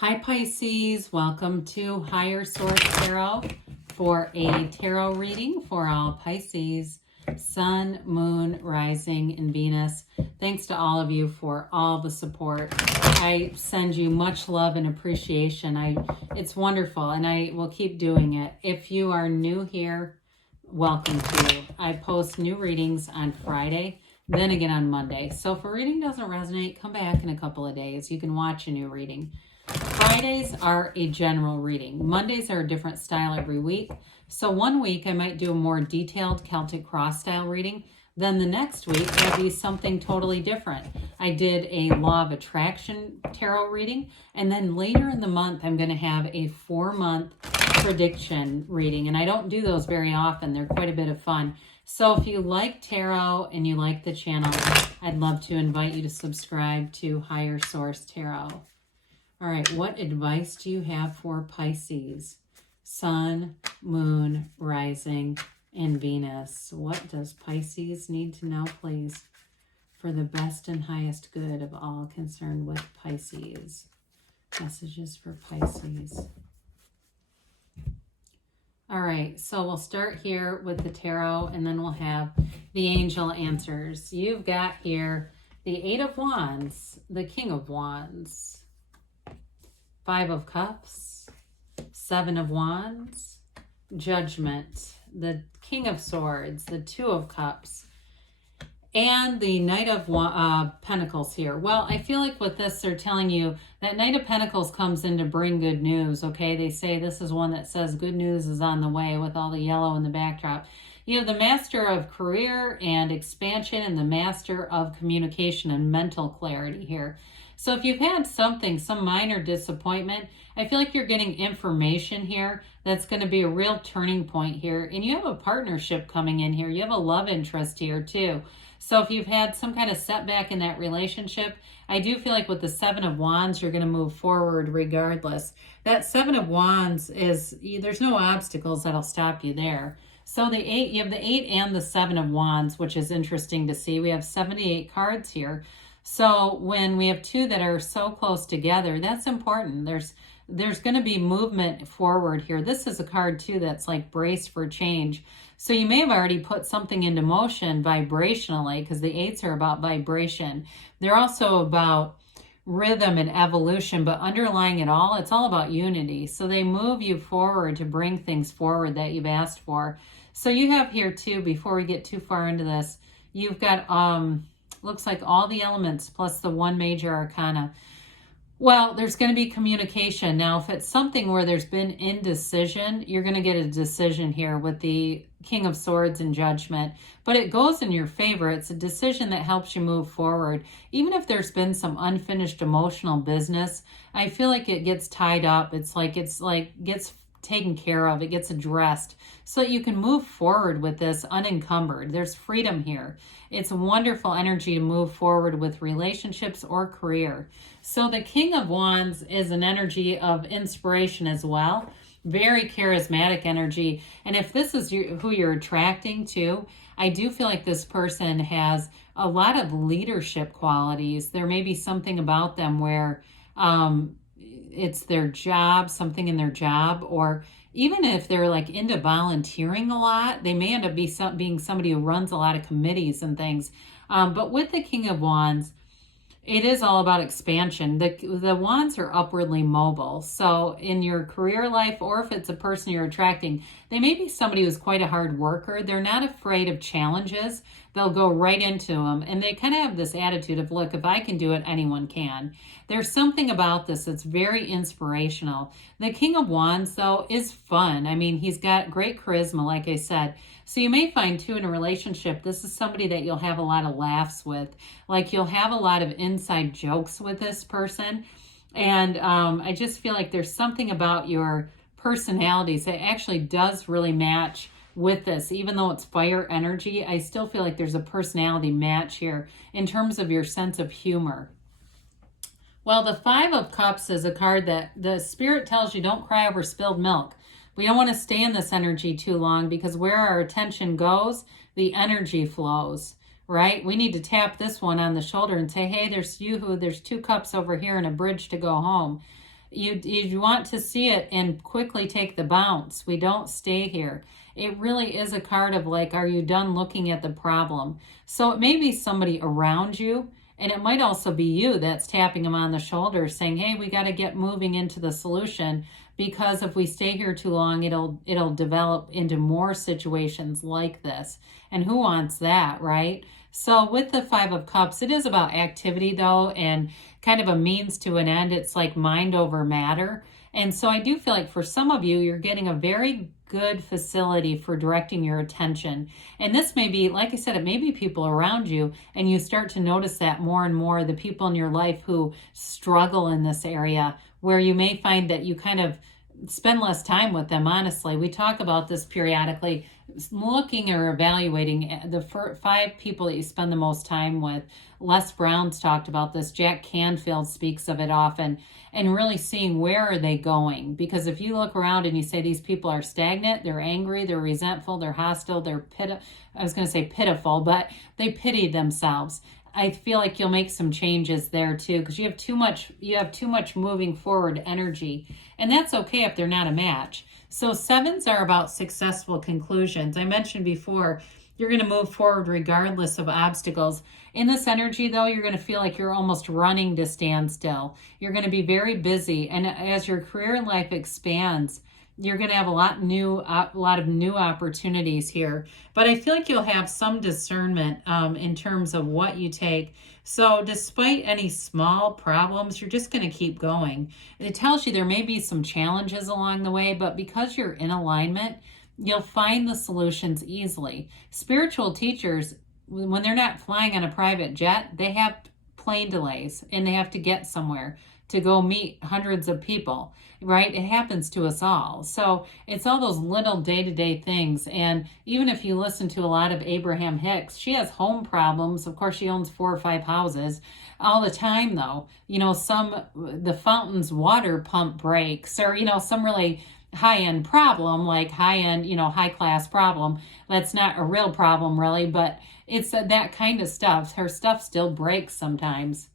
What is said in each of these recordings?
Hi Pisces, welcome to Higher Source Tarot for a tarot reading for all Pisces, Sun, Moon, Rising, and Venus. Thanks to all of you for all the support. I send you much love and appreciation. It's wonderful, and I will keep doing it. If you are new here, welcome to you. I post new readings on Friday, then again on Monday. So if a reading doesn't resonate, come back in a couple of days. You can watch a new reading. Fridays are a general reading. Mondays are a different style every week. So one week I might do a more detailed Celtic cross style reading. Then the next week there'll be something totally different. I did a law of attraction tarot reading. And then later in the month, I'm going to have a 4-month prediction reading. And I don't do those very often. They're quite a bit of fun. So if you like tarot and you like the channel, I'd love to invite you to subscribe to Higher Source Tarot. All right, what advice do you have for Pisces? Sun, Moon, Rising, and Venus. What does Pisces need to know, please, for the best and highest good of all concerned with Pisces? Messages for Pisces. All right, so we'll start here with the tarot, and then we'll have the angel answers. You've got here the Eight of Wands, the King of Wands, Five of Cups, Seven of Wands, Judgment, the King of Swords, the Two of Cups, and the Knight of Pentacles here. Well, I feel like with this, they're telling you that Knight of Pentacles comes in to bring good news, okay? They say this is one that says good news is on the way with all the yellow in the backdrop. You have the Master of Career and Expansion and the Master of Communication and Mental Clarity here. So if you've had something, some minor disappointment, I feel like you're getting information here that's going to be a real turning point here. And you have a partnership coming in here. You have a love interest here too. So if you've had some kind of setback in that relationship, I do feel like with the Seven of Wands, you're going to move forward regardless. That Seven of Wands is, there's no obstacles that'll stop you there. So the eight, you have the 8 and the 7 of Wands, which is interesting to see. We have 78 cards here. So when we have two that are so close together, that's important. There's going to be movement forward here. This is a card too that's like brace for change. So you may have already put something into motion vibrationally, because the 8s are about vibration. They're also about rhythm and evolution, but underlying it all, it's all about unity. So they move you forward to bring things forward that you've asked for. So you have here too, before we get too far into this, you've got looks like all the elements plus the one major arcana. Well, there's going to be communication. Now, if it's something where there's been indecision, you're going to get a decision here with the King of Swords and Judgment. But it goes in your favor. It's a decision that helps you move forward. Even if there's been some unfinished emotional business, I feel like it gets tied up. It's like gets taken care of. It gets addressed so that you can move forward with this unencumbered. There's freedom here. It's a wonderful energy to move forward with relationships or career. So the King of Wands is an energy of inspiration as well. Very charismatic energy. And if this is who you're attracting to, I do feel like this person has a lot of leadership qualities. There may be something about them where it's their job, something in their job, or even if they're like into volunteering a lot, they may end up being somebody who runs a lot of committees and things. But with the King of Wands, it is all about expansion. The wands are upwardly mobile. So in your career life, or if it's a person you're attracting, they may be somebody who's quite a hard worker. They're not afraid of challenges. They'll go right into them. And they kind of have this attitude of, look, if I can do it, anyone can. There's something about this that's very inspirational. The King of Wands, though, is fun. I mean, he's got great charisma, like I said. So you may find, too, in a relationship, this is somebody that you'll have a lot of laughs with. Like, you'll have a lot of inside jokes with this person. And I just feel like there's something about your personalities that actually does really match with this. Even though it's fire energy, I still feel like there's a personality match here in terms of your sense of humor. Well, the Five of Cups is a card that the Spirit tells you don't cry over spilled milk. We don't want to stay in this energy too long, because where our attention goes, the energy flows, right? We need to tap this one on the shoulder and say, hey, there's 2 cups over here and a bridge to go home. You want to see it and quickly take the bounce. We don't stay here. It really is a card of like, are you done looking at the problem? So it may be somebody around you, and it might also be you that's tapping them on the shoulder saying, hey, we got to get moving into the solution, because if we stay here too long, it'll develop into more situations like this. And who wants that, right? So with the Five of Cups, it is about activity though, and kind of a means to an end. It's like mind over matter. And so I do feel like for some of you, you're getting a very good facility for directing your attention. And this may be, like I said, it may be people around you, and you start to notice that more and more, the people in your life who struggle in this area, where you may find that you kind of spend less time with them, honestly. We talk about this periodically, looking or evaluating the 5 people that you spend the most time with. Les Brown's talked about this. Jack Canfield speaks of it often, and really seeing where are they going. Because if you look around and you say these people are stagnant, they're angry, they're resentful, they're hostile, they're pitiful, but they pity themselves. I feel like you'll make some changes there too, because you have too much moving forward energy, and that's okay if they're not a match. So 7s are about successful conclusions. I mentioned before, you're going to move forward regardless of obstacles. In this energy though, you're going to feel like you're almost running to stand still. You're going to be very busy, and as your career life expands, you're going to have a lot of new opportunities here. But I feel like you'll have some discernment in terms of what you take. So despite any small problems, you're just going to keep going. It tells you there may be some challenges along the way, but because you're in alignment, you'll find the solutions easily. Spiritual teachers, when they're not flying on a private jet, they have plane delays, and they have to get somewhere to go meet hundreds of people, right? It happens to us all. So it's all those little day-to-day things. And even if you listen to a lot of Abraham Hicks, she has home problems. Of course, she owns 4 or 5 houses all the time though. The fountain's water pump breaks, or, some really high-end problem, like high-end, high-class problem. That's not a real problem really, but it's that kind of stuff. Her stuff still breaks sometimes.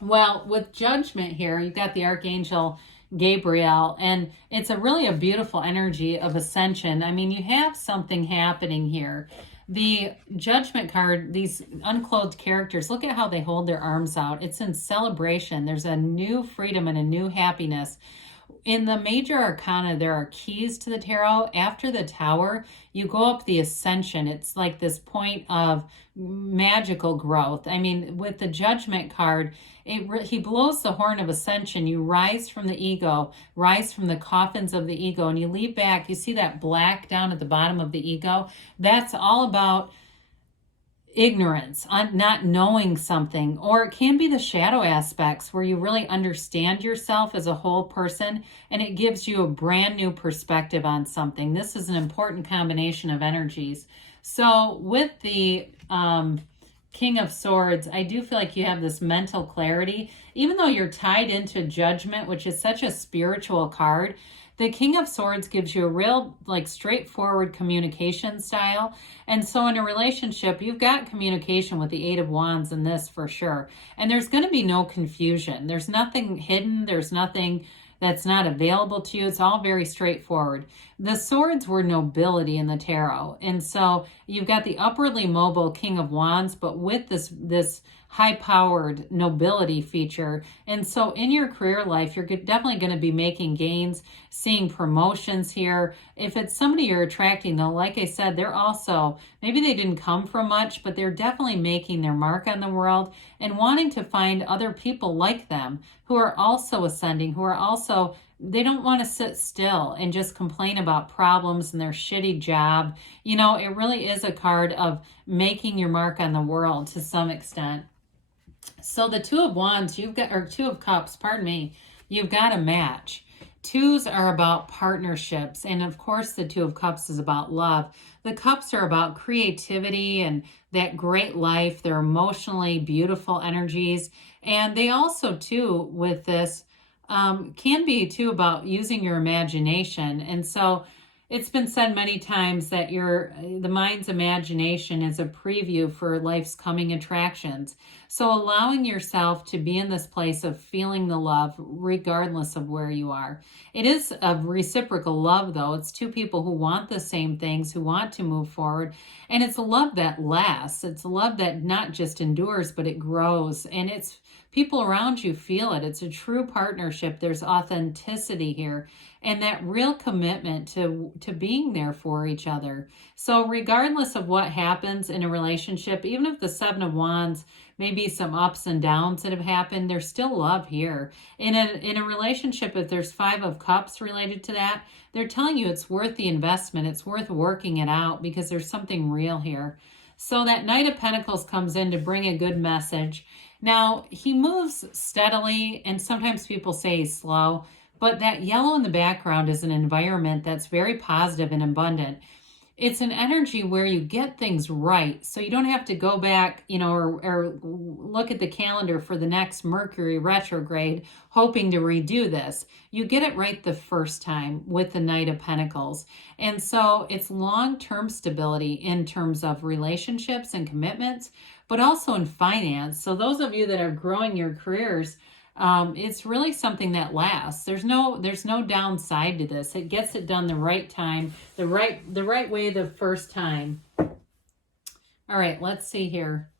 Well, with Judgment here, you've got the Archangel Gabriel, and it's really a beautiful energy of ascension. I mean, you have something happening here. The Judgment card, these unclothed characters, look at how they hold their arms out. It's in celebration. There's a new freedom and a new happiness. In the major arcana, there are keys to the tarot. After the Tower, you go up the ascension. It's like this point of magical growth. I mean, with the Judgment card, he blows the horn of ascension. You rise from the ego, rise from the coffins of the ego, and you leave back. You see that black down at the bottom of the ego? That's all about ignorance, not knowing something. Or it can be the shadow aspects where you really understand yourself as a whole person, and it gives you a brand new perspective on something. This is an important combination of energies. So with the King of Swords, I do feel like you have this mental clarity. Even though you're tied into Judgment, which is such a spiritual card, the King of Swords gives you a real, straightforward communication style. And so in a relationship, you've got communication with the 8 of Wands in this for sure. And there's going to be no confusion. There's nothing hidden. There's nothing that's not available to you. It's all very straightforward. The swords were nobility in the tarot. And so you've got the upwardly mobile King of Wands, but with this high-powered nobility feature. And so in your career life, you're definitely going to be making gains, seeing promotions here. If it's somebody you're attracting, though, like I said, they're also, maybe they didn't come from much, but they're definitely making their mark on the world and wanting to find other people like them who are also ascending, who are also, they don't want to sit still and just complain about problems and their shitty job. It really is a card of making your mark on the world to some extent. So the 2 of Wands, 2 of Cups, pardon me, you've got a match. 2s are about partnerships. And of course, the 2 of Cups is about love. The Cups are about creativity and that great life. They're emotionally beautiful energies. And they also, too, with this, can be, too, about using your imagination. And so It's been said many times that the mind's imagination is a preview for life's coming attractions. So allowing yourself to be in this place of feeling the love regardless of where you are. It is a reciprocal love, though. It's two people who want the same things, who want to move forward. And it's a love that lasts. It's a love that not just endures, but it grows. And it's people around you feel it. It's a true partnership. There's authenticity here and that real commitment to being there for each other. So regardless of what happens in a relationship, even if the Seven of Wands, maybe some ups and downs that have happened, there's still love here. In a relationship, if there's Five of Cups related to that, they're telling you it's worth the investment. It's worth working it out because there's something real here. So that Knight of Pentacles comes in to bring a good message. Now, he moves steadily, and sometimes people say he's slow, but that yellow in the background is an environment that's very positive and abundant. It's an energy where you get things right, so you don't have to go back, or look at the calendar for the next Mercury retrograde, hoping to redo this. You get it right the first time with the Knight of Pentacles. And so it's long-term stability in terms of relationships and commitments, but also in finance. So those of you that are growing your careers, it's really something that lasts. There's no downside to this. It gets it done the right time, the right way the first time. All right, let's see here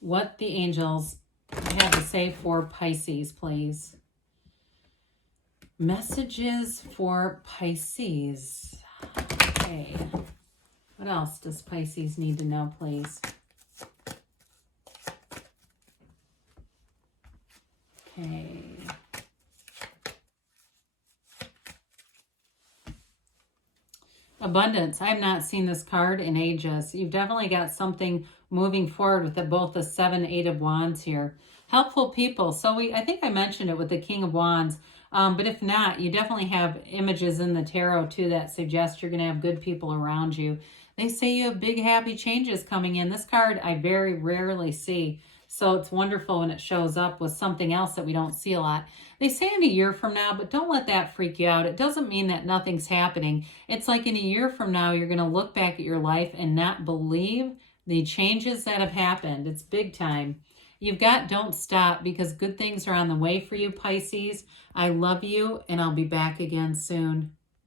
what the angels have to say for Pisces, please. Messages for Pisces. Okay. What else does Pisces need to know, please? Okay. Abundance. I have not seen this card in ages. You've definitely got something moving forward with both the 7, 8 of Wands here. Helpful people. So I think I mentioned it with the King of Wands. But if not, you definitely have images in the tarot too that suggest you're going to have good people around you. They say you have big happy changes coming in. This card I very rarely see. So it's wonderful when it shows up with something else that we don't see a lot. They say in a year from now, but don't let that freak you out. It doesn't mean that nothing's happening. It's like in a year from now, you're going to look back at your life and not believe the changes that have happened. It's big time. You've got don't stop because good things are on the way for you, Pisces. I love you, and I'll be back again soon.